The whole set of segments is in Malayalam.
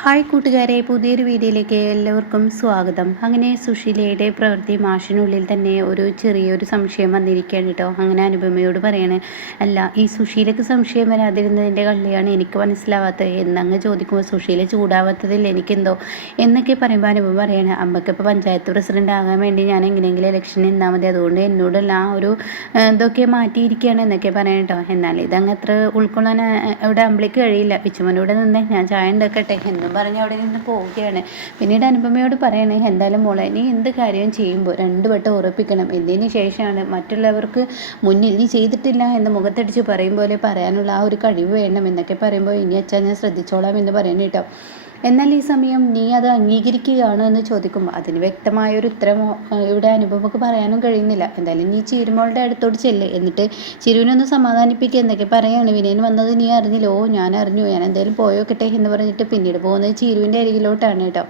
ഹായ് കൂട്ടുകാരെ പുതിയൊരു വീഡിയോയിലേക്ക് എല്ലാവർക്കും സ്വാഗതം. അങ്ങനെ സുശീലയുടെ പ്രവൃത്തി മാഷിനുള്ളിൽ തന്നെ ഒരു ചെറിയൊരു സംശയം വന്നിരിക്കുകയാണ് കേട്ടോ. അങ്ങനെ അനുപമയോട് പറയണേ അല്ല ഈ സുശീലക്ക് സംശയം വരാതിരുന്നതിന്റെ കള്ളിയാണ് എനിക്ക് മനസ്സിലാവാത്തത്. എന്നങ്ങ് ചോദിക്കുമ്പോൾ സുശീല ചൂടാവാത്തതിൽ എനിക്കെന്തോ എന്നൊക്കെ പറയുമ്പോൾ അനുപമ പറയണേ അമ്മക്കിപ്പോൾ പഞ്ചായത്ത് പ്രസിഡന്റ് ആകാൻ വേണ്ടി ഞാൻ എങ്ങനെയെങ്കിലും ഇലക്ഷൻ നിന്നാൽ മതി. അതുകൊണ്ട് എന്നോടുള്ള ആ ഒരു ഇതൊക്കെ മാറ്റിയിരിക്കുകയാണ് എന്നൊക്കെ പറയണം കേട്ടോ. എന്നാൽ ഇതങ്ങ് അത്ര ഉൾക്കൊള്ളാൻ ഇവിടെ അമ്പളിക്ക് കഴിയില്ല. പിച്ചുമനോട് നിന്ന് ഞാൻ ചായ ഉണ്ടാക്കട്ടെ എന്നും പറഞ്ഞ് അവിടെ നിന്ന് പോവുകയാണ്. പിന്നീട് അനുപമയോട് പറയണേ എന്തായാലും മോളെ നീ എന്ത് കാര്യം ചെയ്യുമ്പോൾ രണ്ട് വട്ടം ഉറപ്പിക്കണം. എന്നതിന് ശേഷമാണ് മറ്റുള്ളവർക്ക് മുന്നിൽ നീ ചെയ്തിട്ടില്ല എന്ന് മുഖത്തടിച്ച് പറയും പോലെ പറയാനുള്ള ആ ഒരു കഴിവ് വേണം എന്നൊക്കെ പറയുമ്പോൾ ഇനി അച്ഛാ ഞാൻ ശ്രദ്ധിച്ചോളാം എന്ന് പറയുന്നു കേട്ടോ. എന്നാൽ ഈ സമയം നീ അത് അംഗീകരിക്കുകയാണോ എന്ന് ചോദിക്കും അതിന് വ്യക്തമായ ഒരു ഉത്തരം ഇവിടെ അനുഭവമൊക്കെ പറയാനും കഴിയുന്നില്ല. എന്തായാലും നീ ചിരുമോളുടെ അടുത്തോട്ട് ചെല്ലേ. എന്നിട്ട് ചിരുവിനൊന്ന് സമാധാനിപ്പിക്കുക എന്നൊക്കെ പറയാണ്? വിനയൻ വന്നത് നീ അറിഞ്ഞില്ല? ഓ ഞാൻ അറിഞ്ഞു. ഞാൻ എന്തായാലും പോയോക്കട്ടെ എന്ന് പറഞ്ഞിട്ട് പിന്നീട് പോകുന്നത് ചിരുവിന്റെ അരികിലോട്ടാണ് കേട്ടോ.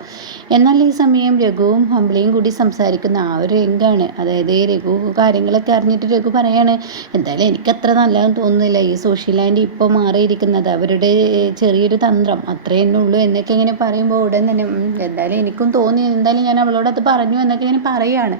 എന്നാൽ ഈ സമയം രഘുവും ഹംബ്ലിയും കൂടി സംസാരിക്കുന്ന ആ ഒരു രംഗാണ്. അതായത് രഘു കാര്യങ്ങളൊക്കെ അറിഞ്ഞിട്ട് രഘു പറയാണ് എന്തായാലും എനിക്കത്ര നല്ലതെന്ന് തോന്നുന്നില്ല. ഈ സോഷ്യൽ ലാൻഡ് ഇപ്പോൾ മാറിയിരിക്കുന്നത് അവരുടെ ചെറിയൊരു തന്ത്രം. അത്രയെന്നുള്ളൂ എന്നൊക്കെ ഇങ്ങനെ പറയുമ്പോൾ ഉടൻ തന്നെ എന്തായാലും എനിക്കും തോന്നി എന്തായാലും ഞാൻ അവളോട് അത് പറഞ്ഞു എന്നൊക്കെ ഞാൻ പറയുകയാണ്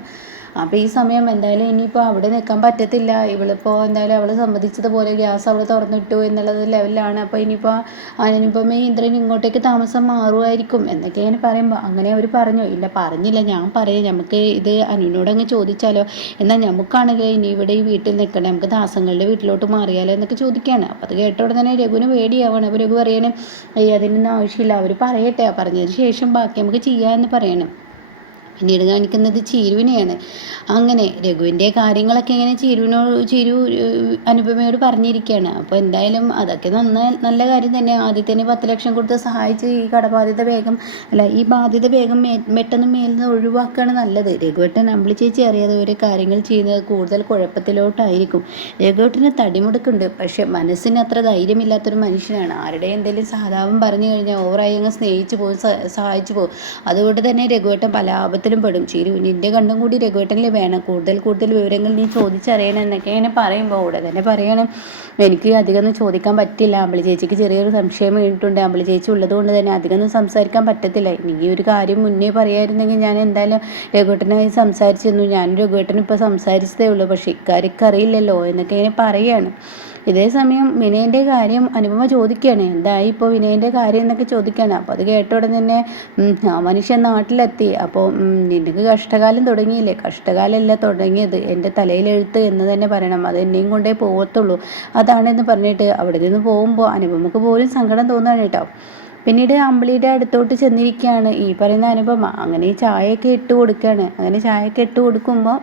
അപ്പോൾ ഈ സമയം എന്തായാലും ഇനിയിപ്പോൾ അവിടെ നിൽക്കാൻ പറ്റത്തില്ല. ഇവളിപ്പോൾ എന്തായാലും അവൾ സമ്മതിച്ചതുപോലെ ഗ്യാസ് അവൾ തുറന്നിട്ടു എന്നുള്ളത് ലെവലാണ് അപ്പോൾ ഇനിയിപ്പോൾ അതിനിപ്പം ഇന്ദ്രൻ ഇങ്ങോട്ടേക്ക് താമസം മാറുമായിരിക്കും എന്നൊക്കെ ഇങ്ങനെ പറയുമ്പോൾ അങ്ങനെ അവർ പറഞ്ഞു. ഇല്ല പറഞ്ഞില്ല ഞാൻ പറയാം. നമുക്ക് ഇത് അനുവിനോട് അങ്ങ് ചോദിച്ചാലോ? എന്നാൽ നമുക്കാണെങ്കിൽ ഇനി ഇവിടെ ഈ വീട്ടിൽ നിൽക്കണേ നമുക്ക് ദാസങ്ങളുടെ വീട്ടിലോട്ട് മാറിയാലോ എന്നൊക്കെ ചോദിക്കുകയാണ്. അപ്പോൾ അത് കേട്ട ഉടനെ രഘുവിന് പേടിയാവണം. അപ്പോൾ രഘു പറയണേ അതിനൊന്നും ആവശ്യമില്ല. അവർ പറയട്ടെ. പറഞ്ഞതിന് ശേഷം ബാക്കി നമുക്ക് ചെയ്യാമെന്ന് പറയണം. പിന്നീട് കാണിക്കുന്നത് ചീരുവിനെയാണ്. അങ്ങനെ രഘുവിന്റെ കാര്യങ്ങളൊക്കെ ഇങ്ങനെ ചീരുവിനോട് ചീരു അനുപമയോട് പറഞ്ഞിരിക്കുകയാണ് അപ്പോൾ എന്തായാലും അതൊക്കെ നന്ന നല്ല കാര്യം തന്നെ. ആദ്യം തന്നെ പത്ത് ലക്ഷം കൊടുത്ത് സഹായിച്ച് ഈ കടബാധ്യത വേഗം അല്ല ഈ ബാധ്യത വേഗം പെട്ടെന്ന് മേലിന്ന് ഒഴിവാക്കുകയാണ് നല്ലത്. രഘുവേട്ടൻ അമ്പിളി ചേച്ചി അറിയാതെ ഓരോ കാര്യങ്ങൾ ചെയ്യുന്നത് കൂടുതൽ കുഴപ്പത്തിലോട്ടായിരിക്കും. രഘുവേട്ടന് തടിമുടുക്കുണ്ട്. പക്ഷേ മനസ്സിന് അത്ര ധൈര്യമില്ലാത്തൊരു മനുഷ്യനാണ്. ആരുടെ എന്തെങ്കിലും സഹതാപം പറഞ്ഞു കഴിഞ്ഞാൽ ഓവറായി അങ്ങ് സ്നേഹിച്ചു പോകും സഹായിച്ചു പോകും. അതുകൊണ്ട് തന്നെ രഘുവേട്ടൻ പല ആപത്തിലും കൂടുതലും പെടും. ചിരു നിന്റെ കണ്ണും കൂടി രഘുവേട്ടനിൽ വേണം. കൂടുതൽ കൂടുതൽ വിവരങ്ങൾ നീ ചോദിച്ചറിയണം എന്നൊക്കെ ഇങ്ങനെ പറയുമ്പോൾ ഇവിടെ തന്നെ പറയണം. എനിക്ക് അധികം ചോദിക്കാൻ പറ്റില്ല. അമ്പിളി ചേച്ചിക്ക് ചെറിയൊരു സംശയം വീണിട്ടുണ്ട്. അമ്പിളി ചേച്ചി ഉള്ളത് കൊണ്ട് തന്നെ അധികമൊന്നും സംസാരിക്കാൻ പറ്റത്തില്ല. നീ ഒരു കാര്യം മുന്നേ പറയായിരുന്നെങ്കിൽ ഞാൻ എന്തായാലും രഘുവേട്ടനായി സംസാരിച്ചിരുന്നു. ഞാൻ രഘുവേട്ടൻ ഇപ്പോൾ സംസാരിച്ചതേ ഉള്ളൂ. പക്ഷേ ഇക്കാര്യക്ക് അറിയില്ലല്ലോ എന്നൊക്കെ ഇങ്ങനെ പറയുകയാണ് ഇതേ സമയം വിനയന്റെ കാര്യം അനുപമ ചോദിക്കുകയാണ്. എന്തായി ഇപ്പോൾ വിനയന്റെ കാര്യം എന്നൊക്കെ ചോദിക്കുകയാണ്. അപ്പോൾ അത് കേട്ട ഉടനെ തന്നെ മനുഷ്യൻ നാട്ടിലെത്തി. അപ്പോൾ നിനക്ക് കഷ്ടകാലം തുടങ്ങിയില്ലേ? കഷ്ടകാലമല്ല തുടങ്ങിയത്. എന്റെ തലയിലെഴുത്ത് എന്ന് തന്നെ പറയണം. അത് എന്നെയും കൊണ്ടേ പോകത്തുള്ളൂ. അതാണെന്ന് പറഞ്ഞിട്ട് അവിടെ നിന്ന് പോകുമ്പോൾ അനുപമക്ക് പോലും സങ്കടം തോന്നുകയാണ് കേട്ടോ. പിന്നീട് അമ്പിളിയുടെ അടുത്തോട്ട് ചെന്നിരിക്കുകയാണ്. ഈ പറയുന്ന അനുപമ അങ്ങനെ ചായയൊക്കെ ഇട്ട് കൊടുക്കുകയാണ്. അങ്ങനെ ചായയൊക്കെ ഇട്ട് കൊടുക്കുമ്പോൾ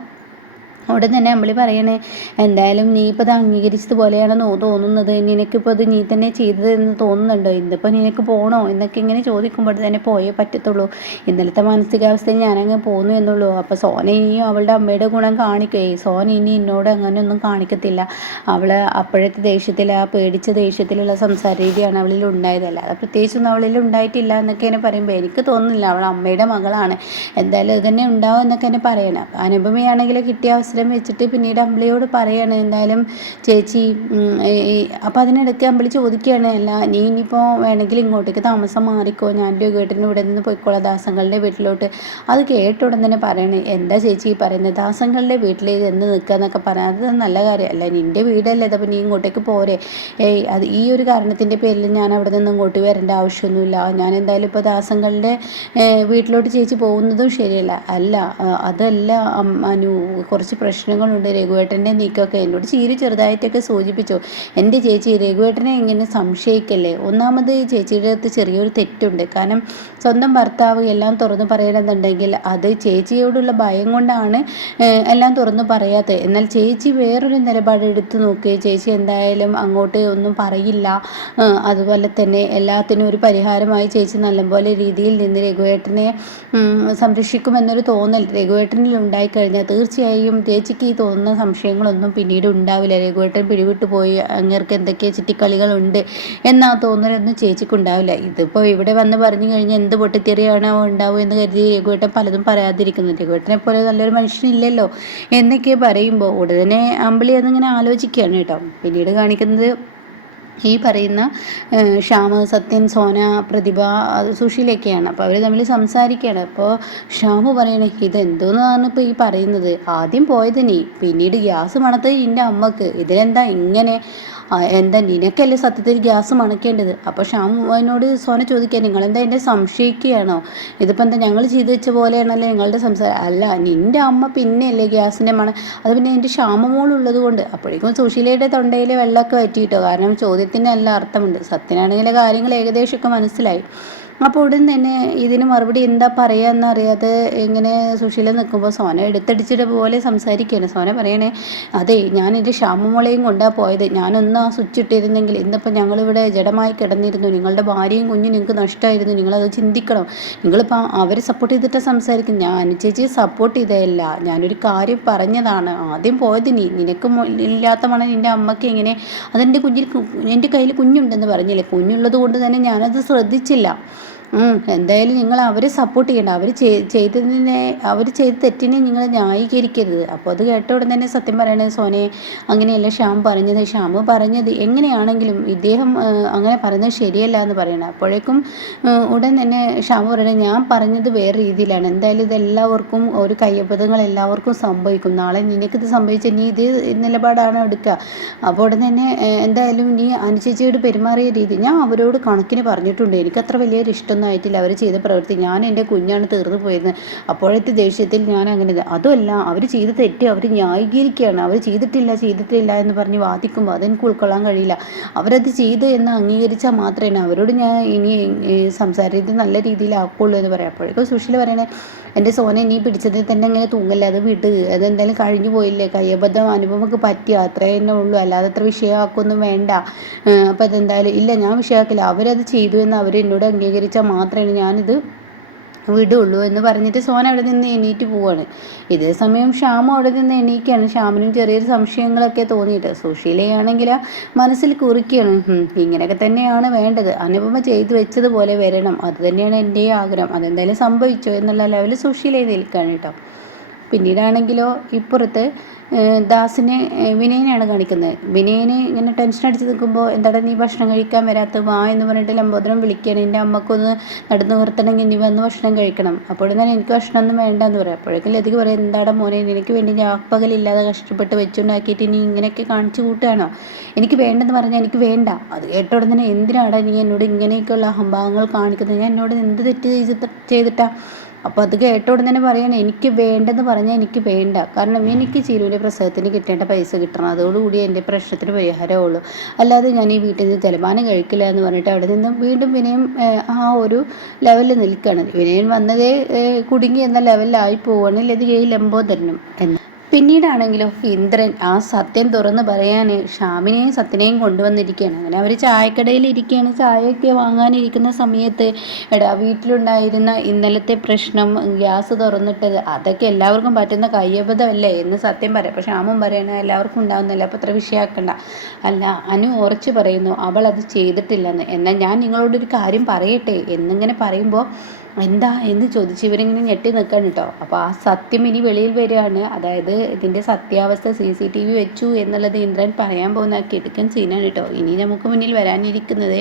അവിടെ തന്നെ അമ്പിളി പറയണേ എന്തായാലും നീ ഇപ്പോൾ ഇത് അംഗീകരിച്ചതുപോലെയാണ് തോന്നുന്നത്. നിനക്കിപ്പോൾ ഇത് നീ തന്നെ ചെയ്തത് എന്ന് തോന്നുന്നുണ്ടോ? ഇന്നിപ്പോൾ നിനക്ക് പോകണോ എന്നൊക്കെ ഇങ്ങനെ ചോദിക്കുമ്പോൾ തന്നെ പോയേ പറ്റത്തുള്ളൂ. ഇന്നലത്തെ മാനസികാവസ്ഥയിൽ ഞാനങ്ങ് പോന്നു എന്നുള്ളൂ. അപ്പോൾ സോന ഇനിയും അവളുടെ അമ്മയുടെ ഗുണം കാണിക്കേ. സോന ഇനി എന്നോട് അങ്ങനെയൊന്നും കാണിക്കത്തില്ല. അവൾ അപ്പോഴത്തെ ദേഷ്യത്തിൽ ആ പേടിച്ച ദേഷ്യത്തിലുള്ള സംസാര രീതിയാണ് അവളിൽ ഉണ്ടായത്. അത് പ്രത്യേകിച്ചൊന്നും അവളിൽ ഉണ്ടായിട്ടില്ല എന്നൊക്കെ എന്നെ പറയുമ്പോൾ എനിക്ക് തോന്നുന്നില്ല അവൾ അമ്മയുടെ മകളാണ്. എന്തായാലും ഇത് തന്നെ ഉണ്ടാവും എന്നൊക്കെ എന്നെ പറയണം. അനുപമയാണെങ്കിൽ കിട്ടിയ അവസരം അവസരം വെച്ചിട്ട് പിന്നീട് അമ്പിളിയോട് പറയാണ് എന്തായാലും ചേച്ചി അപ്പോൾ അതിനിടയ്ക്ക് അമ്പിളി ചോദിക്കുകയാണ് അല്ല നീ ഇനിയിപ്പോൾ വേണമെങ്കിൽ ഇങ്ങോട്ടേക്ക് താമസം മാറിക്കോ ഞാൻ രഘുവേട്ടന് ഇവിടെ നിന്ന് പോയിക്കോളാം ദാസങ്ങളുടെ വീട്ടിലോട്ട്. അത് കേട്ട ഉടൻ തന്നെ പറയണേ എന്താ ചേച്ചി പറയുന്നത്? ദാസങ്ങളുടെ വീട്ടിൽ ഇത് എന്ന് നിൽക്കുക എന്നൊക്കെ പറയാം അത് നല്ല കാര്യമല്ല നിന്റെ വീടല്ലേ അതപ്പോൾ നീ ഇങ്ങോട്ടേക്ക് പോരെ. ഏയ് അത് ഈ ഒരു കാരണത്തിന്റെ പേരിൽ ഞാൻ അവിടെ നിന്ന് ഇങ്ങോട്ട് വരേണ്ട ആവശ്യമൊന്നുമില്ല. ഞാൻ എന്തായാലും ഇപ്പോൾ ദാസങ്ങളുടെ വീട്ടിലോട്ട് ചേച്ചി പോകുന്നതും ശരിയല്ല. അല്ല അതല്ല അനു കുറച്ച് പ്രശ്നങ്ങളുണ്ട്. രഘുവേട്ടന്റെ നീക്കമൊക്കെ എന്നോട് ചീരി ചെറുതായിട്ടൊക്കെ സൂചിപ്പിച്ചു. എന്റെ ചേച്ചി രഘുവേട്ടനെ ഇങ്ങനെ സംശയിക്കല്ലേ? ഒന്നാമത് ഈ ചേച്ചിയുടെ അടുത്ത് ചെറിയൊരു തെറ്റുണ്ട്. കാരണം സ്വന്തം ഭർത്താവ് എല്ലാം തുറന്നു പറയണമെന്നുണ്ടെങ്കിൽ അത് ചേച്ചിയോടുള്ള ഭയം കൊണ്ടാണ് എല്ലാം തുറന്നു പറയാത്തത്. എന്നാൽ ചേച്ചി വേറൊരു നിലപാട് എടുത്തു നോക്കി. ചേച്ചി എന്തായാലും അങ്ങോട്ട് ഒന്നും പറയില്ല. അതുപോലെ തന്നെ എല്ലാത്തിനും ഒരു പരിഹാരമായി ചേച്ചി നല്ലപോലെ രീതിയിൽ നിന്ന് രഘുവേട്ടനെ സംരക്ഷിക്കുമെന്നൊരു തോന്നൽ രഘുവേട്ടനിൽ ഉണ്ടായിക്കഴിഞ്ഞാൽ തീർച്ചയായും ചേച്ചിക്ക് ഈ തോന്നുന്ന സംശയങ്ങളൊന്നും പിന്നീട് ഉണ്ടാവില്ല. രഘുവേട്ടൻ പിടിവിട്ട് പോയി. അങ്ങേർക്ക് എന്തൊക്കെ ചുറ്റിക്കളികളുണ്ട് എന്നാ തോന്നലൊന്നും ചേച്ചിക്ക് ഉണ്ടാവില്ല. ഇതിപ്പോൾ ഇവിടെ വന്ന് പറഞ്ഞു കഴിഞ്ഞാൽ എന്ത് പൊട്ടിത്തെറിയാണോ ഉണ്ടാവുക എന്ന് കരുതി രഘുവേട്ടൻ പലതും പറയാതിരിക്കുന്നു. രഘുവേട്ടനെ പോലെ നല്ലൊരു മനുഷ്യനില്ലല്ലോ എന്നൊക്കെ പറയുമ്പോൾ ഉടനെ അമ്പിളി അതിങ്ങനെ ആലോചിക്കുകയാണ് കേട്ടോ. പിന്നീട് കാണിക്കുന്നത് ഈ പറയുന്ന ശ്യാമ് സത്യൻ സോന പ്രതിഭ സുശീലൊക്കെയാണ് അപ്പോൾ അവർ തമ്മിൽ സംസാരിക്കുകയാണ് അപ്പോൾ ഷ്യാമ് പറയണേ ഇതെന്തോന്നാണ് ഇപ്പോൾ ഈ പറയുന്നത്? ആദ്യം പോയത് നീ പിന്നീട് ഗ്യാസ് മണത്തത് എന്റെ അമ്മയ്ക്ക്. ഇതിലെന്താ ഇങ്ങനെ എന്താ നിനക്കല്ലേ സത്യത്തിൽ ഗ്യാസ് മണക്കേണ്ടത്? അപ്പോൾ ഷ്യാമുവിനോട് സോന ചോദിക്കാൻ നിങ്ങളെന്താ എന്നെ സംശയിക്കുകയാണോ? ഇതിപ്പോൾ എന്താ ഞങ്ങൾ ചെയ്തു വെച്ച പോലെയാണല്ലോ നിങ്ങളുടെ സംസാരം? അല്ല നിന്റെ അമ്മ പിന്നെയല്ലേ ഗ്യാസിന്റെ മണ അത് പിന്നെ എന്റെ ക്ഷാമമോളുള്ളത് കൊണ്ട്. അപ്പോഴേക്കും സുശീലയുടെ തൊണ്ടയിൽ വെള്ളമൊക്കെ പറ്റിയിട്ടോ കാരണം ചോദ്യത്തിന് നല്ല അർത്ഥമുണ്ട്. സത്യനാണെങ്കിലെ കാര്യങ്ങൾ ഏകദേശമൊക്കെ മനസ്സിലായി. അപ്പോൾ ഉടൻ തന്നെ ഇതിന് മറുപടി എന്താ പറയുക അറിയാതെ ഇങ്ങനെ സുശീല നിൽക്കുമ്പോൾ സോന എടുത്തടിച്ചിട്ട് പോലെ സംസാരിക്കുകയാണ് സോന പറയണേ അതെ ഞാൻ എന്റെ ശ്യാമമോളെയും കൊണ്ടാണ് പോയത്. ഞാനൊന്ന് ആ സ്വിച്ച് ഇട്ടിരുന്നെങ്കിൽ ഇന്നിപ്പോൾ ഞങ്ങളിവിടെ ജഡമായി കിടന്നിരുന്നു. നിങ്ങളുടെ ഭാര്യയും കുഞ്ഞും നിങ്ങൾക്ക് നഷ്ടമായിരുന്നു നിങ്ങളത് ചിന്തിക്കണം. നിങ്ങളിപ്പോൾ അവരെ സപ്പോർട്ട് ചെയ്തിട്ട് സംസാരിക്കും ഞാൻ ചേച്ചി സപ്പോർട്ട് ചെയ്തതല്ല. ഞാനൊരു കാര്യം പറഞ്ഞതാണ്. ആദ്യം പോയത് നീ. നിനക്ക് ഇല്ലാത്ത മണം നിന്റെ അമ്മയ്ക്ക് എങ്ങനെ അതെന്റെ കുഞ്ഞിൽ എന്റെ കയ്യിൽ കുഞ്ഞുണ്ടെന്ന് പറഞ്ഞില്ലേ? കുഞ്ഞുള്ളത് കൊണ്ട് തന്നെ ഞാനത് ശ്രദ്ധിച്ചില്ല. എന്തായാലും നിങ്ങൾ അവരെ സപ്പോർട്ട് ചെയ്യണ്ട. അവർ ചെയ്തതിനെ അവർ ചെയ്ത തെറ്റിനെ നിങ്ങൾ ന്യായീകരിക്കരുത്. അപ്പോൾ അത് കേട്ട ഉടൻ തന്നെ സത്യം പറയണത് സോനെ അങ്ങനെയല്ല ശ്യാം പറഞ്ഞത്. ശ്യാം പറഞ്ഞത് എങ്ങനെയാണെങ്കിലും ഇദ്ദേഹം അങ്ങനെ പറയുന്നത് ശരിയല്ല എന്ന് പറയണം. അപ്പോഴേക്കും ഉടൻ തന്നെ ഷ്യാം പറയണത് ഞാൻ പറഞ്ഞത് വേറെ രീതിയിലാണ്. എന്തായാലും ഇത് എല്ലാവർക്കും ഒരു കയ്യബദ്ധങ്ങൾ എല്ലാവർക്കും സംഭവിക്കും. നാളെ നിനക്കിത് സംഭവിച്ച നീ ഇത് നിലപാടാണ് എടുക്കുക അപ്പോൾ ഉടൻ തന്നെ എന്തായാലും നീ അനുചേച്ചിയോട് പെരുമാറിയ രീതി ഞാൻ അവരോട് കണക്കിന് പറഞ്ഞിട്ടുണ്ട്. എനിക്കത്ര വലിയൊരു ഇഷ്ടമൊന്നും ആയിട്ടില്ല അവർ ചെയ്ത പ്രവൃത്തി ഞാൻ എന്റെ കുഞ്ഞാണ് തീർന്നു പോയത് അപ്പോഴത്തെ ദേഷ്യത്തിൽ ഞാൻ അങ്ങനെ അതുമല്ല അവർ ചെയ്ത് തെറ്റ് അവർ ന്യായീകരിക്കുകയാണ്. അവർ ചെയ്തിട്ടില്ല ചെയ്തിട്ടില്ല എന്ന് പറഞ്ഞ് വാദിക്കുമ്പോൾ അതെനിക്ക് ഉൾക്കൊള്ളാൻ കഴിയില്ല. അവരത് ചെയ്തു എന്ന് അംഗീകരിച്ചാൽ മാത്രമേ അവരോട് ഞാൻ ഇനി സംസാരിച്ചത് നല്ല രീതിയിലാക്കുള്ളൂ എന്ന് പറയാം. അപ്പോഴേക്കും സുശീല പറയണേ എന്റെ സോനെ ഇനി പിടിച്ചത് തന്നെ അങ്ങനെ തൂങ്ങല്ല? അത് വിട്. അതെന്തായാലും കഴിഞ്ഞു പോയില്ലേ? കയ്യബദ്ധം അനുഭവമൊക്കെ പറ്റിയ? അത്രേ തന്നെ ഉള്ളൂ. അല്ലാതെ അത്ര വിഷയമാക്കൊന്നും വേണ്ട. അപ്പോൾ അതെന്തായാലും ഇല്ല ഞാൻ വിഷയമാക്കില്ല. അവരത് ചെയ്തു എന്ന് അവർ എന്നോട് അംഗീകരിച്ചാൽ മാത്രമേ ഞാനിത് വിടുള്ളൂ എന്ന് പറഞ്ഞിട്ട് സോന അവിടെ നിന്ന് എണീറ്റ് പോവാണ്. ഇതേ സമയം ഷ്യാമും അവിടെ നിന്ന് എണീക്കുകയാണ് ഷ്യാമിനും ചെറിയൊരു സംശയങ്ങളൊക്കെ തോന്നിയിട്ട് സുശീലയാണെങ്കിൽ മനസ്സിൽ കുറിക്കുകയാണ്. "ഹും, ഇങ്ങനെയൊക്കെ തന്നെയാണ് വേണ്ടത്. അനുപമ ചെയ്തു വെച്ചതുപോലെ വരണം. അത് തന്നെയാണ് എന്റെ ആഗ്രഹം. അതെന്തായാലും സംഭവിച്ചോ എന്നുള്ള ലെവലിൽ സുശീല നിൽക്കുകയാണ് കേട്ടോ. പിന്നീടാണെങ്കിലോ ഇപ്പുറത്ത് ദാസിനെ വിനയനെയാണ് കാണിക്കുന്നത്. വിനയനെ ഇങ്ങനെ ടെൻഷൻ അടിച്ച് നിൽക്കുമ്പോൾ എന്താടാ നീ ഭക്ഷണം കഴിക്കാൻ വരാത്ത? വാ എന്ന് പറഞ്ഞിട്ട് ലംബോദരം വിളിക്കുകയാണ്. എന്റെ അമ്മക്കൊന്ന് നടന്നു നിർത്തണമെങ്കിൽ നീ വന്ന് ഭക്ഷണം കഴിക്കണം. അപ്പോൾ തന്നെ എനിക്ക് ഭക്ഷണമൊന്നും വേണ്ട എന്ന് പറയാം. അപ്പോഴേക്കും ലതിക്ക് പറയും എന്താടാ മോനെ എനിക്ക് വേണ്ടി ഞാപ്പകലില്ലാതെ കഷ്ടപ്പെട്ട് വെച്ചുണ്ടാക്കിയിട്ട് നീ ഇങ്ങനെയൊക്കെ കാണിച്ചു കൂട്ടുകയാണോ? എനിക്ക് വേണ്ടെന്ന് പറഞ്ഞാൽ എനിക്ക് വേണ്ട. അത് കേട്ട ഉടനെ എന്തിനാടാ നീ എന്നോട് ഇങ്ങനെയൊക്കെയുള്ള അഹംഭാവങ്ങൾ കാണിക്കുന്നത്? ഞാൻ എന്നോട് എന്ത് തെറ്റ് ചെയ്ത് ചെയ്തിട്ടാ? അപ്പോൾ അത് കേട്ട ഉടനെ തന്നെ പറയണം എനിക്ക് വേണ്ടെന്ന് പറഞ്ഞാൽ എനിക്ക് വേണ്ട. കാരണം എനിക്ക് ചിരുവിന്റെ പ്രസവത്തിന് കിട്ടേണ്ട പൈസ കിട്ടണം. അതോടുകൂടി എന്റെ പ്രശ്നത്തിന് പരിഹാരമുള്ളൂ. അല്ലാതെ ഞാൻ ഈ വീട്ടിൽ നിന്ന് ജലപാനം കഴിക്കില്ല എന്ന് പറഞ്ഞിട്ട് അവിടെ നിന്നും വീണ്ടും വിനയം ആ ഒരു ലെവലിൽ നിൽക്കുകയാണ്. വിനയൻ വന്നതേ കുടുങ്ങി എന്ന ലെവലിലായി പോവുകയാണ്. ഈ ലംബോദരനും എന്ന്. പിന്നീടാണെങ്കിലോ ഇന്ദ്രൻ ആ സത്യം തുറന്ന് പറയാൻ ഷാമിനെയും സത്യനെയും കൊണ്ടുവന്നിരിക്കുകയാണ്. അങ്ങനെ അവർ ചായക്കടയിൽ ഇരിക്കുകയാണ് ചായയൊക്കെ വാങ്ങാനിരിക്കുന്ന സമയത്ത് എടാ വീട്ടിലുണ്ടായിരുന്ന ഇന്നലത്തെ പ്രശ്നം ഗ്യാസ് തുറന്നിട്ടത് അതൊക്കെ എല്ലാവർക്കും പറ്റുന്ന കയ്യബദ്ധമല്ലേ എന്ന് സത്യം പറയാം. അപ്പോൾ ഷാമും പറയണ എല്ലാവർക്കും ഉണ്ടാവുന്നില്ല അപ്പോൾ അത്ര വിഷയമാക്കണ്ട അല്ല അനു ഉറച്ചു പറയുന്നു അവൾ അത് ചെയ്തിട്ടില്ലെന്ന്. എന്നാൽ ഞാൻ നിങ്ങളോടൊരു കാര്യം പറയട്ടെ എന്നിങ്ങനെ പറയുമ്പോൾ എന്താ എന്ന് ചോദിച്ച് ഇവരിങ്ങനെ ഞെട്ടി നിൽക്കണം കേട്ടോ അപ്പോൾ ആ സത്യം ഇനി വെളിയിൽ വരികയാണ്. അതായത് ഇതിന്റെ സത്യാവസ്ഥ സി സി ടി വി വെച്ചു എന്നുള്ളത് ഇന്ദ്രൻ പറയാൻ പോകുന്ന കിടുക്കൻ സീനാണ് കേട്ടോ ഇനി നമുക്ക് മുന്നിൽ വരാനിരിക്കുന്നത്